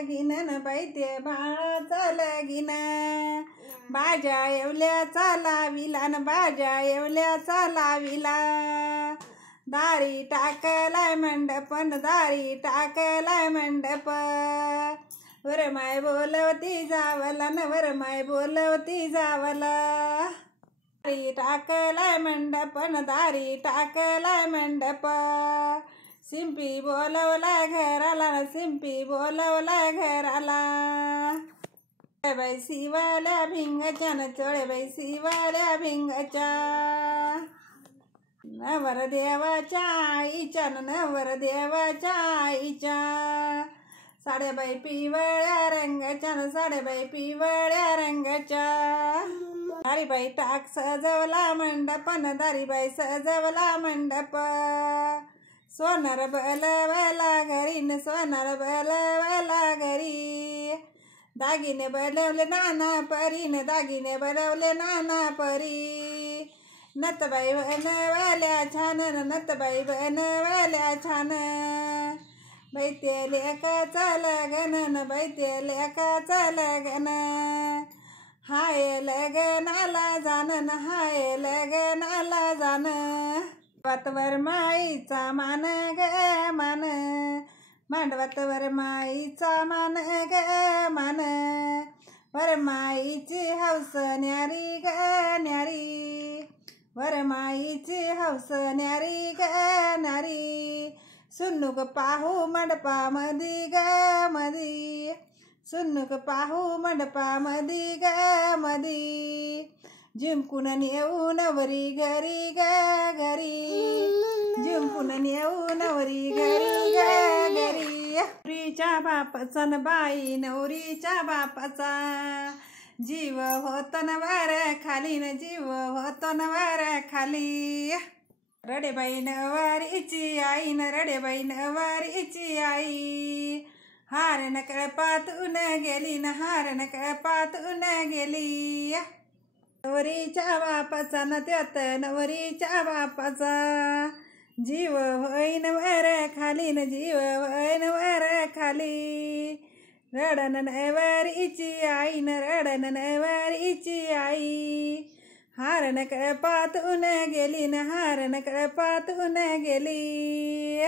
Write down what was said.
लगीन न बाई ते बाळाचा लगीन बाजा येवल्याचा लाविला न बाजा येवल्याचा लाविला दारी टाकलाय मंडप न दारी टाकलाय मंडप वरमाय बोलवती जावला न वरमाय बोलवती जावला दारी टाकलाय मंडप न दारी टाकलाय मंडप सिंपी बोलवलाय घराला न सिंपी बोलवलाय घराला बाई शिवाल्या भिंगच्या न चोळे बाई शिवाल्या भिंगच्या नवरदेवाच्या आईच्या न नवरदेवाच्या आईच्या साड्याबाई पिवळ्या रंगाच्या न साड्याबाई पिवळ्या रंगाच्या दारीबाई टाक सजवला मंडप न दारीबाई सजवला मंडप सोनार बलवला घरी न सोनार बलवला घरी दागिने बनवले नाना परी न दागिने बनवले नाना परी नतबाई बनवल्या छान नतबाई बनवल्या छान बैते लेकाचा लगन न बैते लेकाचा लगन हाय लगनाला जान हाय लगनाला जान मांडवात माईचा मान ग मान मांडवात माईचा मान ग मान वरमाईची हौस न्यारी ग न्यारी वरमाईची हौस न्यारी ग न्यारी सुन्नुक पाहू मंडपा मधी ग मधी सुन्नुक पाहू मंडपा मधी ग मधी जिंकून नेऊ नवरी घरी ग घरी जिंकून नेऊ नवरी घरी ग घरी नवरीच्या बापाचा न बाई नवरीच्या बापाचा जीव होतो न वर खाली न जीव होतो न वर खाली रडेबाई नवारीची आई न रडेबाई नवारीची आई हार न कळपातून गेली न हार न कळपातून गेली नवरीच्या बापाचा न त्यात नवरीच्या बापाचा जीव होईन वर खाली न जीव होईन वर खाली रडन नवारीची आई न रडन नवारीची आई हार न कळपातून गेली न हार न कळपातून गेली